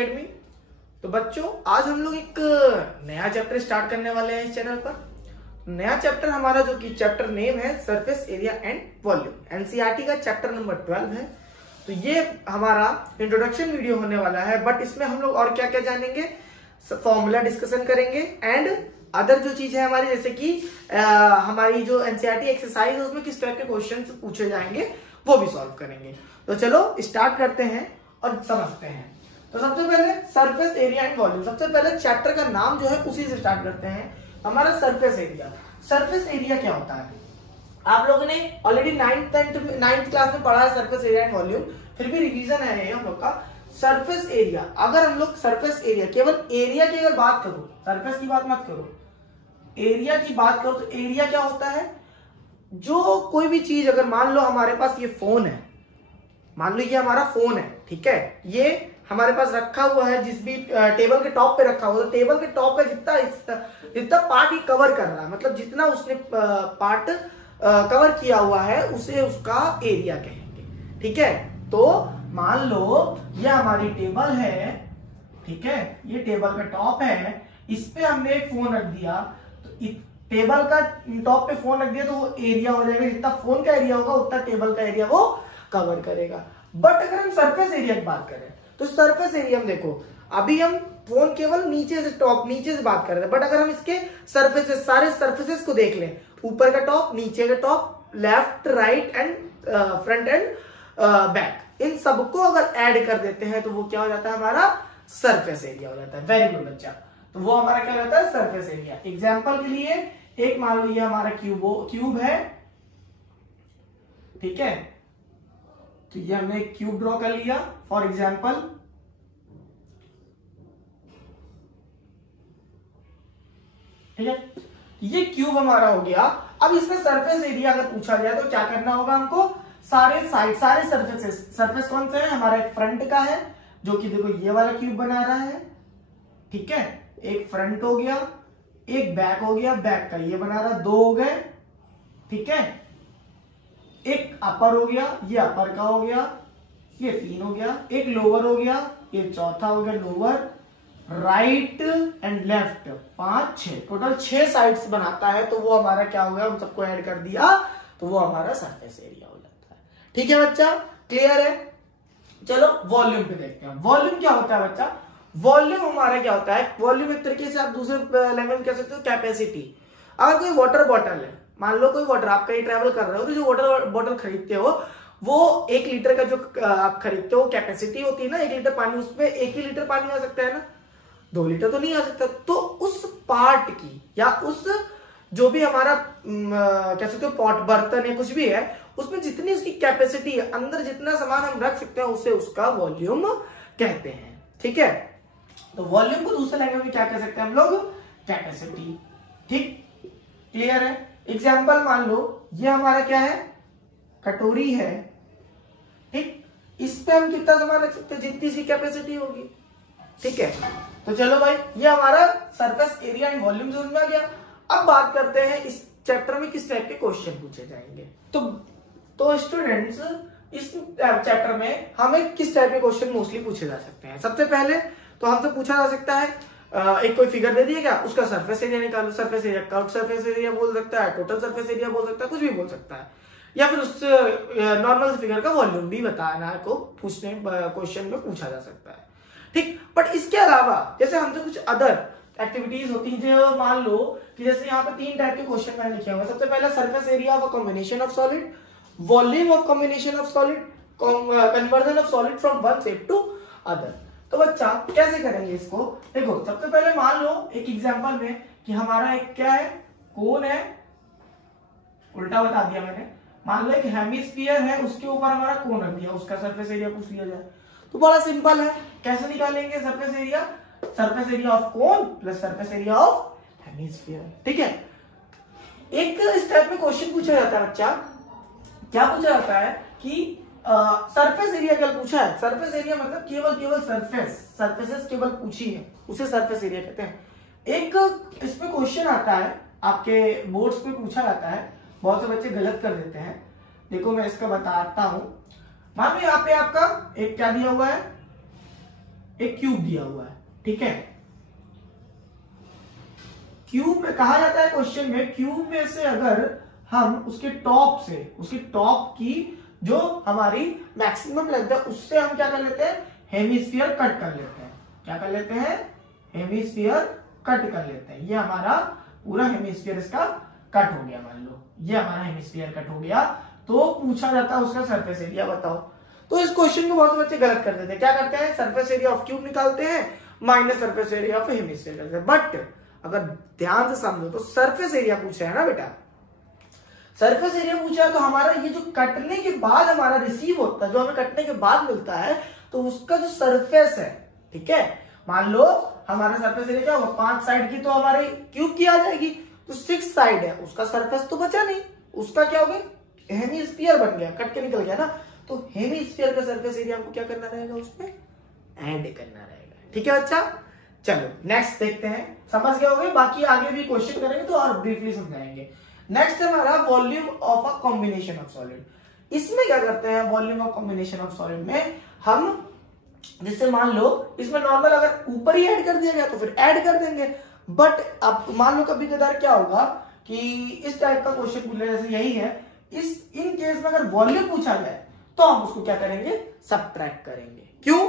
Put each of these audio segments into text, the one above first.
Academy. तो बच्चों आज हम लोग एक नया चैप्टर स्टार्ट करने वाले हैं इस चैनल पर। नया चैप्टर हमारा जो कि चैप्टर नेम है surface area and volume, NCERT का चैप्टर नंबर 12 है। तो ये हमारा इंट्रोडक्शन वीडियो होने वाला है, बट इसमें हम लोग और क्या क्या जानेंगे, फॉर्मूला डिस्कशन करेंगे एंड अदर जो चीज है हमारी, जैसे कि हमारी जो एनसीईआरटी एक्सरसाइज है उसमें किस टाइप के क्वेश्चन पूछे जाएंगे वो भी सॉल्व करेंगे। तो चलो स्टार्ट करते हैं और समझते हैं। तो सबसे पहले सरफेस एरिया एंड वॉल्यूम, सबसे पहले चैप्टर का नाम जो है उसी से स्टार्ट करते हैं। हमारा सरफेस एरिया, सरफेस एरिया क्या होता है आप लोगों ने ऑलरेडी 9th क्लास में पढ़ा है सरफेस एरिया एंड वॉल्यूम, फिर भी रिवीजन है ये हम लोग का। सरफेस एरिया, अगर हम लोग सरफेस एरिया, केवल एरिया की अगर बात करो, सरफेस की बात मत करो, एरिया की बात करो, तो एरिया क्या होता है, जो कोई भी चीज, अगर मान लो हमारे पास ये फोन है, मान लो ये हमारा फोन है, ठीक है, ये हमारे पास रखा हुआ है, जिस भी टेबल के टॉप पे रखा हुआ है, टेबल के टॉप का जितना पार्ट ही कवर कर रहा है, मतलब जितना उसने पार्ट कवर किया हुआ है उसे उसका एरिया कहेंगे, ठीक है। तो मान लो ये हमारी टेबल है, ठीक है, ये टेबल का टॉप है, इस पे हमने एक फोन रख दिया, तो टेबल का टॉप पे फोन रख दिया तो वो एरिया हो जाएगा, जितना फोन का एरिया होगा उतना टेबल का एरिया वो कवर करेगा। बट अगर हम सरफेस एरिया की बात करें तो सरफेस एरिया में देखो, अभी हम फोन केवल नीचे से टॉप, नीचे से बात कर रहे थे, बट अगर हम इसके सरफेसेस, सारे सरफेसेस को देख लें, ऊपर का टॉप, नीचे का top, left right and front and back, इन सबको अगर ऐड कर देते हैं तो वो क्या हो जाता है, हमारा सरफेस एरिया हो जाता है। वेरी गुड बच्चा, तो वो हमारा क्या हो जाता है, सरफेस एरिया। एग्जाम्पल के लिए एक मान लो ये हमारा क्यूब है, ठीक है, तो ये हमने एक क्यूब ड्रॉ कर लिया फॉर एग्जाम्पल, ठीक है, ये क्यूब हमारा हो गया। अब इसका सरफेस एरिया अगर पूछा जाए तो क्या करना होगा हमको, सारे साइड, सारे सरफेसेस, सरफेस कौन से है, हमारा एक फ्रंट का है जो कि देखो ये वाला क्यूब बना रहा है, ठीक है, एक फ्रंट हो गया, एक बैक हो गया, बैक का ये बना रहा, दो हो गए, ठीक है, एक अपर हो गया, ये अपर का हो गया, ये 3 हो गया, एक लोअर हो गया, ये चौथा हो गया lower, right and left 5 6, total 6 sides बनाता है। तो वो हमारा क्या हो गया, हम सबको ऐड कर दिया तो वो हमारा सरफेस एरिया हो जाता है। ठीक है बच्चा, क्लियर है। चलो वॉल्यूम पे देखते हैं। वॉल्यूम क्या होता है बच्चा, वॉल्यूम हमारा क्या होता है, वॉल्यूम एक तरीके से आप दूसरे लैंग्वेज में कह सकते हो कैपेसिटी। अगर कोई वाटर बॉटल है, मान लो कोई वाटर, आप कहीं ट्रेवल कर रहे हो तो जो वाटर बॉटल खरीदते हो वो 1 लीटर का जो आप खरीदते हो कैपेसिटी होती है ना, 1 लीटर पानी, उसमें 1 ही लीटर पानी आ सकता है ना, 2 लीटर तो नहीं आ सकता। तो उस पार्ट की या उस जो भी हमारा कह सकते हो पॉट, बर्तन है, कुछ भी है, उसमें जितनी उसकी कैपेसिटी है, अंदर जितना सामान हम रख सकते हैं उसे उसका वॉल्यूम कहते हैं, ठीक है। तो वॉल्यूम को दूसरे लैंग्वेज में क्या कह सकते हैं हम लोग, कैपेसिटी। ठीक, क्लियर है। एग्जाम्पल मान लो ये हमारा क्या है, कटोरी है, ठीक, इस पे हम कितना सामान रख सकते हैं, जितनी इसकी कैपेसिटी होगी, ठीक है। तो चलो भाई, ये हमारा सरफेस एरिया एंड वॉल्यूम समझ में आ गया। अब बात करते हैं इस चैप्टर में किस टाइप के क्वेश्चन पूछे जाएंगे। तो स्टूडेंट्स, इस चैप्टर में हमें किस टाइप के क्वेश्चन मोस्टली पूछे जा सकते हैं। सबसे पहले तो हमसे पूछा जा सकता है, एक कोई फिगर दे दिया क्या, उसका सरफेस एरिया निकालो। Surface area curve surface area बोल सकता है, टोटल सरफेस एरिया बोल सकता है, कुछ भी बोल सकता है, या फिर उस नॉर्मल फिगर का वॉल्यूम भी बताना को पूछने क्वेश्चन में पूछा जा सकता है, ठीक। बट इसके अलावा जैसे हमसे कुछ अदर एक्टिविटीज होती है, जो मान लो कि जैसे यहाँ पे 3 टाइप के क्वेश्चन मैंने लिखे हुए हैं। सबसे पहला surface area of a combination of solid, volume of combination of solid, conversion of solid from one shape to other. तो बच्चा कैसे करेंगे इसको, देखो सबसे पहले मान लो एक एग्जांपल में कि हमारा एक क्या है, कोन है, उल्टा बता दिया मैंने, मान लो एक हेमिस्फीयर है, उसके ऊपर हमारा कोन रख दिया, उसका सरफेस एरिया पूछ लिया जाए। तो बड़ा सिंपल है, कैसे निकालेंगे surface area, surface area of cone plus surface area of hemisphere, ठीक है। एक इस टाइप में क्वेश्चन पूछा जाता है बच्चा, क्या पूछा जाता है कि सरफेस एरिया क्या पूछा है, सरफेस एरिया मतलब केवल सरफेसेस केवल पूछी है, उसे सरफेस एरिया कहते हैं। एक इसमें क्वेश्चन आता है, आपके बोर्ड्स पे पूछा जाता है, बहुत से बच्चे गलत कर देते हैं। देखो मैं इसका बताता हूं, मान लो यहाँ पे आपका एक क्या दिया हुआ है, एक क्यूब दिया हुआ है, ठीक है। क्यूब में कहा जाता है क्वेश्चन में, क्यूब में से अगर हम उसके टॉप की जो हमारी मैक्सिमम लेंथ है उससे हम क्या कर लेते हैं, हेमिस्फीयर कट कर लेते हैं। क्या कर लेते हैं, हेमिस्फीयर कट कर लेते हैं। ये हमारा पूरा हेमिस्फीयर इसका कट हो गया, मान लो ये हमारा हेमिस्फीयर कट हो गया। तो पूछा जाता है उसका सरफेस एरिया बताओ। तो इस क्वेश्चन को बहुत बच्चे गलत कर देते हैं। क्या करते हैं, सरफेस एरिया ऑफ क्यूब निकालते हैं minus surface area of hemisphere करते हैं। बट अगर ध्यान से समझो तो सरफेस एरिया पूछा है ना बेटा, सरफेस एरिया पूछा है तो हमारा ये जो कटने के बाद हमारा रिसीव होता है, जो हमें कटने के बाद मिलता है, तो उसका जो सरफेस है, ठीक है। मान लो हमारा सरफेस एरिया क्या होगा, 5 साइड की तो हमारी क्यूब की आ जाएगी, तो 6 साइड है, उसका सरफेस तो बचा नहीं, उसका क्या हो गया, हेमिस्फीयर बन गया, कट के निकल गया ना। तो हेमिस्फीयर का सरफेस एरिया हमको क्या करना रहेगा, उसमें ऐड करना रहेगा, ठीक है बच्चा। चलो नेक्स्ट देखते हैं, समझ गए होंगे, बाकी आगे भी क्वेश्चन करेंगे तो और ब्रीफली समझाएंगे। नेक्स्ट हमारा volume of a combination of solid. इसमें क्या करते हैं, volume of combination of solid में हम जैसे मान लो इसमें नॉर्मल अगर ऊपर ही ऐड कर दिया गया तो फिर ऐड कर देंगे। बट अब मान लो कभी कदार क्या होगा कि इस टाइप का क्वेश्चन पूछ ले, जैसे यही है, इन केस में अगर वॉल्यूम पूछा जाए तो हम उसको क्या करेंगे, सबट्रैक्ट करेंगे। क्यों,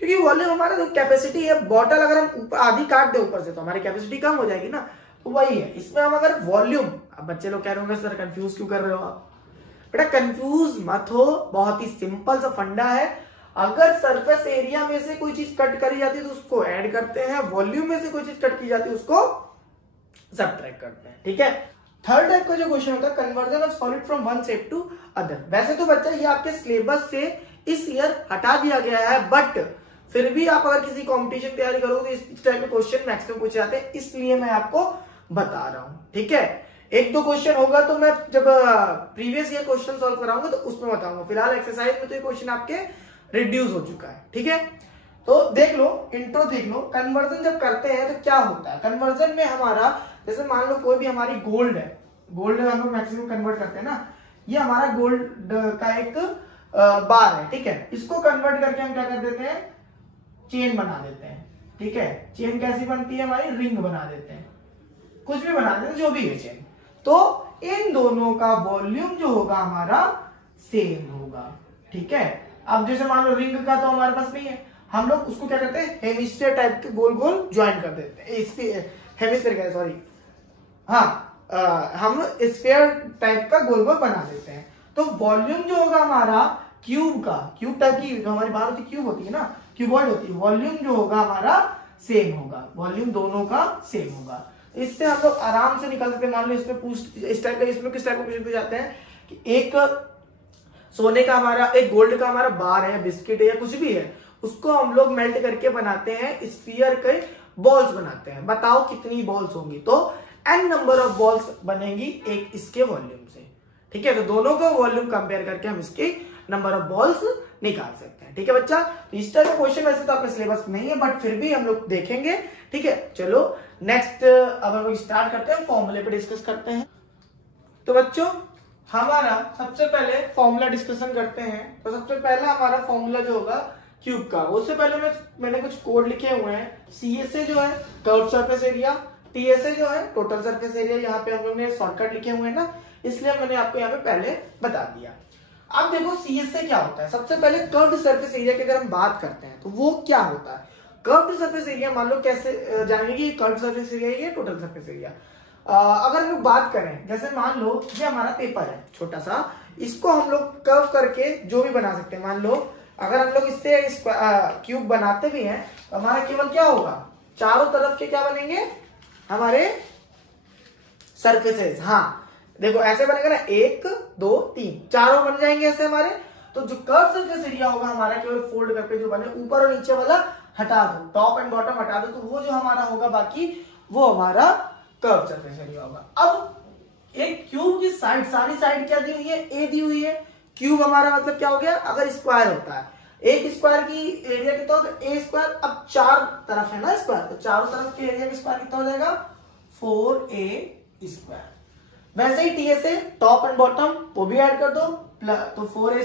क्योंकि वॉल्यूम हमारा जो कैपेसिटी है, बॉटल अगर हम ऊपर आधी काट दे ऊपर से तो हमारी कैपेसिटी कम हो जाएगी ना, तो वही है। इसमें हम अगर वॉल्यूम, अब बच्चे लोग कह रहे होंगे सर कंफ्यूज क्यों कर रहे हो आप, बेटा कंफ्यूज मत हो, बहुत ही सिंपल सा फंडा है। अगर सरफेस एरिया में से कोई चीज कट करी जाती है तो उसको ऐड करते हैं, वॉल्यूम में से कोई चीज कट की जाती है उसको सबट्रैक्ट करते हैं, ठीक है। थर्ड टाइप का जो क्वेश्चन होता है, conversion of solid from one shape to other. वैसे तो बच्चा ये आपके सिलेबस से इस ईयर हटा दिया गया है, बट फिर भी आप अगर किसी कंपटीशन तैयारी करोगे तो इस टाइप के क्वेश्चन मैक्सिमम पूछे जाते हैं, इसलिए मैं आपको बता रहा हूं, ठीक है। एक दो क्वेश्चन होगा तो मैं जब प्रीवियस ईयर क्वेश्चन सॉल्व कराऊंगा तो उसमें बताऊंगा। फिलहाल एक्सरसाइज में तो ये क्वेश्चन आपके रिड्यूस हो चुका है, ठीक है। तो देख लो, इंट्रो देख लो। कन्वर्जन जब करते हैं तो क्या होता है, कन्वर्जन में हमारा जैसे मान लो कोई भी हमारी गोल्ड है, गोल्ड में हम लोग मैक्सिमम कन्वर्ट करते हैं ना, ये हमारा गोल्ड का एक बार है, ठीक है। इसको कन्वर्ट करके हम क्या कर देते हैं, चेन बना देते हैं, ठीक है। चेन कैसी बनती है हमारी, रिंग बना देते हैं, कुछ भी बना देते हैं, जो भी है चेन। तो इन दोनों का वॉल्यूम जो होगा हमारा सेम होगा, ठीक है। अब जैसे मान लो रिंग का तो हमारे पास नहीं है, हम लोग उसको क्या करते हैं, हेमिस्फीयर टाइप के गोल गोल ज्वाइन कर देते हैं, हेमिस्फीयर क्या, सॉरी हाँ, हम स्फीयर टाइप का गोल गोल बना देते हैं। तो वॉल्यूम जो होगा हमारा क्यूब का, क्यूब टाइप की जो हमारी बाहर होती क्यूब होती है ना, क्यूबॉइड होती है, वॉल्यूम जो होगा हमारा सेम होगा, वॉल्यूम दोनों का सेम होगा। इससे हम लोग आराम से निकाल सकते हैं। मान लो इसमें इस टाइप का, इसमें किस टाइप का क्वेश्चन पूछ जाते हैं कि एक सोने का हमारा, एक गोल्ड का हमारा बार है, बिस्किट है या कुछ भी है, उसको हम लोग मेल्ट करके बनाते हैं, स्फीयर के बॉल्स बनाते हैं, बताओ कितनी बॉल्स होंगी, तो n नंबर ऑफ बॉल्स बनेगी एक इसके वॉल्यूम से, ठीक है। तो दोनों का वॉल्यूम कंपेयर करके हम इसके नंबर ऑफ बॉल्स निकाल सकते हैं, ठीक है बच्चा। तो इस टाइप का क्वेश्चन वैसे तो आपके सिलेबस में नहीं है, बट फिर भी हम लोग देखेंगे, ठीक है। चलो नेक्स्ट अब हम लोग स्टार्ट करते हैं, फॉर्मूले पे डिस्कस करते हैं। तो बच्चों हमारा सबसे पहले फॉर्मूला डिस्कशन करते हैं। तो सबसे पहला हमारा फॉर्मूला जो होगा क्यूब का, उससे पहले मैंने कुछ कोड लिखे हुए हैं। CSA जो है कर्व सरफेस एरिया, TSA जो है टोटल सरफेस एरिया, यहाँ पे हम लोग ने शॉर्टकट लिखे हुए हैं ना, इसलिए मैंने आपको यहाँ पे पहले बता दिया। अब देखो CSA क्या होता है। सबसे पहले कर्व्ड सरफेस एरिया की अगर हम बात करते हैं तो वो क्या होता है। कर्व्ड सरफेस एरिया मान लो कैसे जानेंगे कि कर्व्ड सरफेस एरिया है टोटल सरफेस एरिया। अगर हम लोग बात करें, जैसे मान लो ये हमारा पेपर है छोटा सा, इसको हम लोग कर्व करके जो भी बना सकते हैं। मान लो अगर हम लोग इससे क्यूब बनाते भी हैं तो हमारा केवल क्या होगा, चारों तरफ के क्या बनेंगे हमारे सरफेसेस। हाँ देखो ऐसे बनेगा ना, 1 2 3 चारों बन जाएंगे ऐसे हमारे। तो जो कर्व सरफेस एरिया होगा हमारा, केवल फोल्ड करके जो बने, ऊपर और नीचे वाला हटा दो, टॉप एंड बॉटम हटा दो, तो वो जो हमारा होगा बाकी वो हमारा कर्व सरफेस एरिया होगा। अब एक क्यूब की साइड, सारी साइड क्या दी हुई है, ए दी हुई है। क्यूब हमारा मतलब क्या हो गया, अगर स्क्वायर होता है, एक स्क्वायर की एरिया कितना होता है, ए स्क्वायर। अब चार तरफ है ना स्क्वायर, तो चारों तरफ के एरिया का स्क्वायर कितना हो जाएगा, 4a स्क्वायर। वैसे ही TSA टॉप एंड बॉटम वो भी ऐड कर दो, तो 4a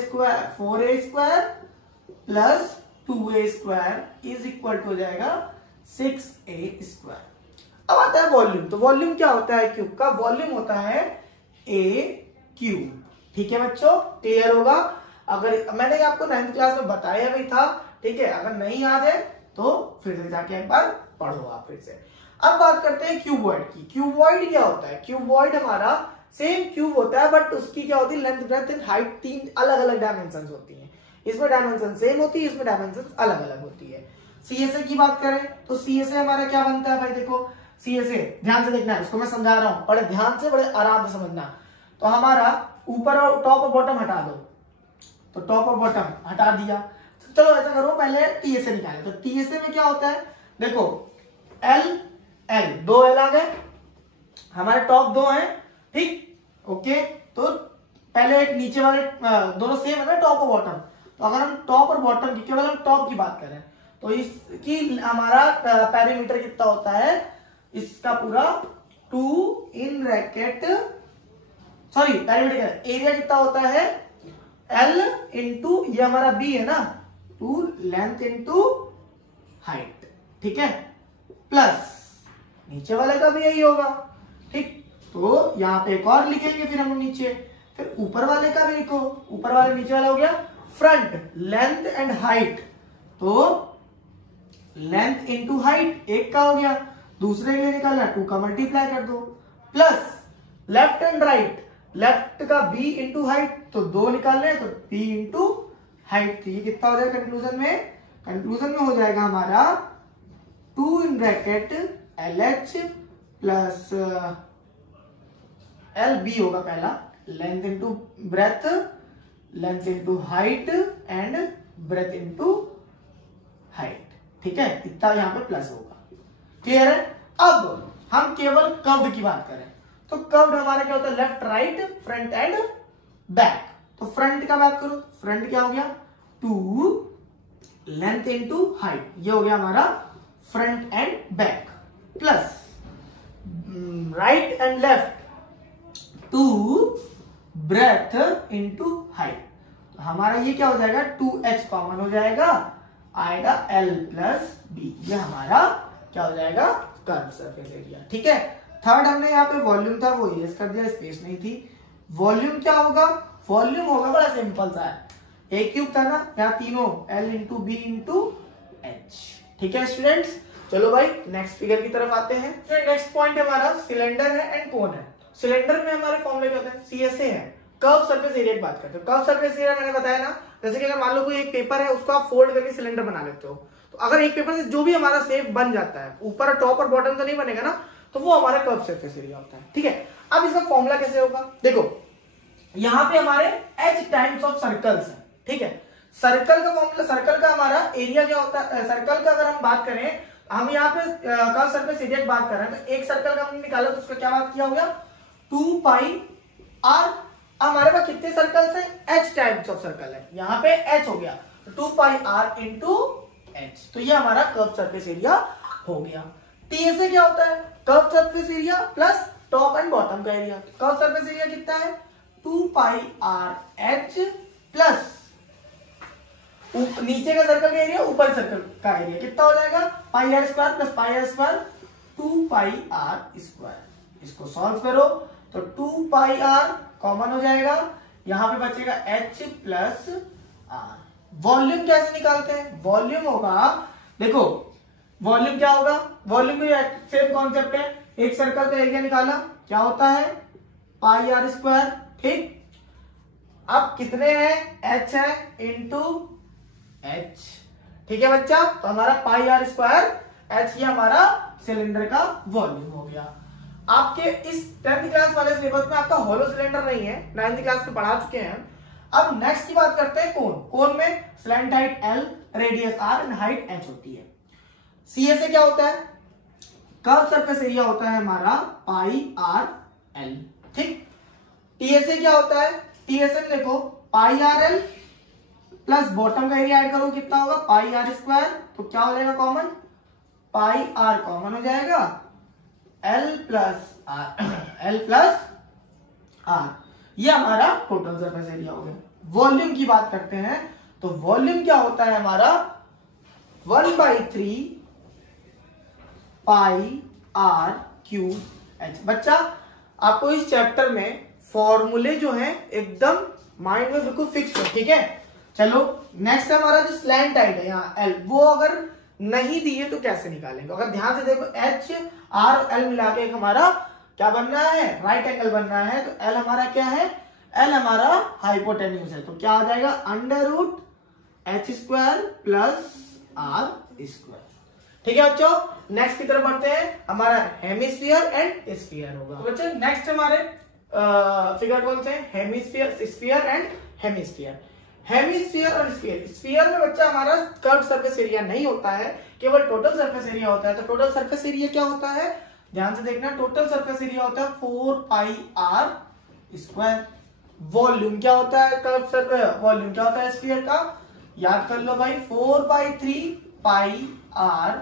square plus 2a² is equal to हो जाएगा 6a²। अब आता है वॉल्यूम। तो वॉल्यूम क्या होता है क्यूब का? वॉल्यूम होता है a³। ठीक है बच्चों, क्लियर होगा? अगर मैंने आपको 9th क्लास में बताया भी था, ठीक है, अगर नहीं याद है तो फिर से जाके एक बार पढ़ो आप फिर से। अब बात करते हैं क्यूबॉइड की। क्यूबॉइड क्या होता है? क्यूबॉइड हमारा सेम क्यूब होता है, बट उसकी क्या होती है? लेंथ, ब्रेथ एंड हाइट 3 अलग अलग डायमेंशन होती है। इसमें डायमेंशन सेम होती है, इसमें डायमेंशन अलग अलग होती है। सीएसए की बात करें तो सीएसए हमारा क्या बनता है भाई? देखो सीएसए ध्यान से देखना है, इसको मैं समझा रहा हूं, बड़े ध्यान से, बड़े आराम से समझना। तो हमारा ऊपर और टॉप और बॉटम हटा दो, तो टॉप और बॉटम हटा दिया। तो चलो ऐसा करो, पहले टीएसए निकाले। तो टीएसए में क्या होता है? देखो एल एल, 2 एल आ गए, हमारे टॉप 2 हैं, ठीक, ओके। तो पहले एक नीचे वाले दोनों सेम है ना, टॉप और बॉटम। तो अगर हम टॉप और बॉटम की, केवल हम टॉप की बात करें तो इसकी हमारा पैरीमीटर कितना होता है? इसका पूरा 2 in bracket, sorry perimeter area कितना होता है? L इंटू ये हमारा B है ना, 2 लेंथ इंटू हाइट, ठीक है, प्लस नीचे वाले का भी यही होगा, ठीक। तो यहां पे एक और लिखेंगे फिर हम नीचे, फिर ऊपर वाले का भी लिखो। ऊपर वाले नीचे वाला हो गया फ्रंट, लेंथ एंड हाइट, तो लेंथ इंटू हाइट एक का हो गया, दूसरे के लिए निकालना 2 का मल्टीप्लाई कर दो, plus left and right, left का b इंटू हाइट, तो 2 निकालने तो b इंटू हाइट। तो ये कितना हो जाएगा कंक्लूजन में? कंक्लूजन में हो जाएगा हमारा 2 in bracket LH plus LB होगा पहला, length into breadth, length into height and breadth into height, ठीक है, इतना यहां पे प्लस होगा। क्लियर है? अब हम केवल कर्व्ड की बात करें तो कर्व्ड हमारा क्या होता है? Left right, front and back. तो फ्रंट का बात करो, फ्रंट क्या हो गया? 2 लेंथ इंटू हाइट, ये हो गया हमारा front and back, plus right and left 2 breath into height. तो हमारा ये क्या हो जाएगा? 2h कॉमन हो जाएगा, आएगा L प्लस B। ये हमारा क्या हो जाएगा? कर्व सरफेस एरिया, ठीक है। थर्ड हमने यहाँ पे वॉल्यूम था वो इरेज कर दिया, स्पेस नहीं थी। वॉल्यूम क्या होगा? वॉल्यूम होगा बड़ा सिंपल सा है, एक क्यूब था ना, यहाँ तीनों L into B into H, ठीक है स्टूडेंट्स। चलो भाई नेक्स्ट फिगर की तरफ आते हैं। नेक्स्ट पॉइंट हमारा सिलेंडर है एंड कोन है। सिलेंडर में हमारे फॉर्मूले क्या होते हैं? सीएसए है, कर्व सरफेस एरिया की बात करते हैं। कर्व सरफेस एरिया मैंने बताया ना, जैसे कि अगर मान लो कोई एक पेपर है, उसको आप फोल्ड करके सिलेंडर बना लेते हो, तो अगर एक पेपर से जो भी हमारा शेप बन जाता है, ऊपर टॉप और बॉटम तो नहीं बनेगा ना, तो वो हमारा कर्व सरफेस एरिया होता है, ठीक है। अब इसका फॉर्मूला कैसे होगा? देखो यहाँ पे हमारे h टाइम्स ऑफ सर्कल्स है, ठीक है। सर्कल का फॉर्मूला, सर्कल का हमारा एरिया क्या होता है? सर्कल का अगर हम बात करें, हम यहाँ पे कर्व सरफेस एरिया की बात कर रहे हैं, तो एक सर्कल का हमने निकाला तो उसका क्या बात किया होगा? 2 पाई r। हमारे पास कितने सर्कल्स हैं? h टाइप्स ऑफ सर्कल है, यहाँ पे h हो गया, 2 पाई r इंटू h। तो ये हमारा कर्व सरफेस एरिया हो गया। टीएसए क्या होता है? Curve surface area plus top and bottom का एरिया। कर्व सरफेस एरिया कितना है? 2 पाई r h प्लस नीचे का सर्कल का एरिया, ऊपर सर्कल का एरिया कितना हो जाएगा? पाई r square plus pi r square, 2 पाई r स्क्वायर। इसको सॉल्व करो तो 2 पाई r कॉमन हो जाएगा, यहां पे बचेगा h प्लस r। वॉल्यूम कैसे निकालते हैं? वॉल्यूम होगा, देखो वॉल्यूम क्या होगा? वॉल्यूम भी सेम कॉन्सेप्ट है, एक सर्कल का एरिया निकाला, क्या होता है? पाई r स्क्वायर, ठीक। अब कितने हैं? h है इंटू h, ठीक है बच्चा। तो हमारा पाई r स्क्वायर h, ये हमारा सिलेंडर का वॉल्यूम हो गया। आपके इस 10th क्लास वाले सिलेबस में आपका होलो सिलेंडर नहीं है, 9th क्लास में पढ़ा चुके हैं। अब नेक्स्ट की बात करते हैं कोन। कोन में slant height L, radius R and height H होती है। सीएसए क्या होता है? कर्व सरफेस एरिया होता है हमारा पाई r l, ठीक। टीएसए क्या होता है? टीएसए में देखो पाई r l प्लस बॉटम का एरिया ऐड करो, कितना होगा? पाई r स्क्वायर। तो क्या हो जाएगा कॉमन? पाई r कॉमन हो जाएगा, L प्लस r, ये हमारा टोटल सरफेस एरिया हो गया। वॉल्यूम की बात करते हैं तो वॉल्यूम क्या होता है हमारा? 1/3 पाई आर क्यूब एच। बच्चा आपको इस चैप्टर में फॉर्मूले जो है एकदम माइंड में बिल्कुल फिक्स है, ठीक है। चलो नेक्स्ट है हमारा जो स्लैंट हाइट है यहाँ एल, वो अगर नहीं दी है तो कैसे निकालेंगे। अगर ध्यान से देखो एच आर और एल मिला के एक हमारा क्या बनना है, राइट एंगल बनना है। तो एल हमारा क्या है, एल हमारा हाइपोटेन्यूज है। तो क्या आ जाएगा √h² प्लस आर स्क्वायर। ठीक है बच्चों, नेक्स्ट की तरफ बढ़ते हैं। हमारा हेमिस्फीयर एंड स्फीयर होगा। तो बच्चे नेक्स्ट हमारे फिगर कौन से हैं, hemisphere, sphere and hemisphere. Hemisphere और स्फीयर, स्फीयर में बच्चा हमारा कर्व सरफेस एरिया नहीं होता है, केवल टोटल सरफेस एरिया होता है। तो टोटल सरफेस एरिया क्या होता है, ध्यान से देखना, टोटल सरफेस एरिया होता है 4πr²। वॉल्यूम क्या होता है कर्व सरफेस, वॉल्यूम क्या होता है स्फीयर का, याद कर लो भाई 4/3 πr³।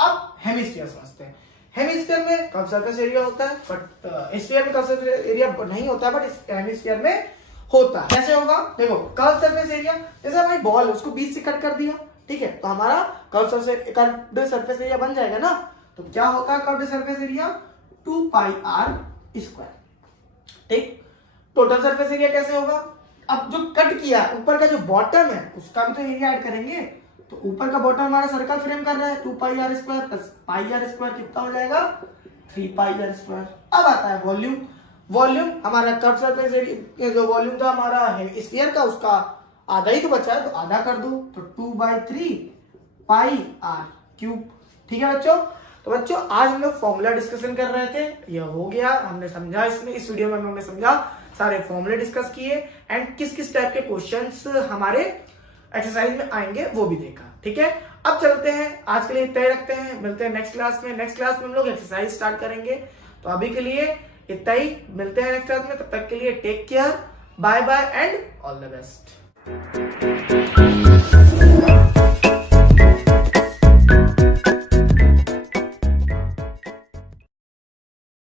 अब हेमिस्फीयर समझते हैं। हेमिस्फीयर में कर्व सरफेस एरिया होता है, बट स्फीयर में कर्व सरफेस एरिया नहीं होता है, बट हेमिस्फीयर में होता है। कैसे होगा, देखो कर्व सरफेस एरिया जैसे भाई बॉल उसको बीच से कट कर दिया, ठीक है, तो हमारा कर्व सरफेस एरिया बन जाएगा ना। तो क्या होता है कर्व सरफेस एरिया 2πr²। ठीक, टोटल सरफेस एरिया कैसे होगा, अब जो कट किया ऊपर का जो बॉटम है उसका भी तो एरिया ऐड करेंगे। तो ऊपर का बॉटम हमारा सर्कल फ्रेम कर रहा है 2πr² प्लस πr² कितना हो जाएगा 3πr²। अब आता है वॉल्यूम। वॉल्यूम हमारा कर्व सरफेस एरिया जो वॉल्यूम था हमारा स्फीयर का, उसका आधा ही तो बचा है, तो आधा कर दो, तो 2/3 πr³। ठीक है बच्चों, तो बच्चों आज हम लोग फॉर्मूला डिस्कशन कर रहे थे, यह हो गया, हमने समझा इसमें, इस वीडियो में हमने समझा, सारे फॉर्मूले डिस्कस किए एंड किस किस टाइप के क्वेश्चंस हमारे एक्सरसाइज में आएंगे वो भी देखा। ठीक है, अब चलते हैं, आज के लिए इतना ही रखते हैं, मिलते हैं नेक्स्ट क्लास में। नेक्स्ट क्लास में हम लोग एक्सरसाइज स्टार्ट करेंगे, तो अभी के लिए इतना ही, मिलते हैं नेक्स्ट क्लास में। तब तक के लिए take care, bye bye and all the best.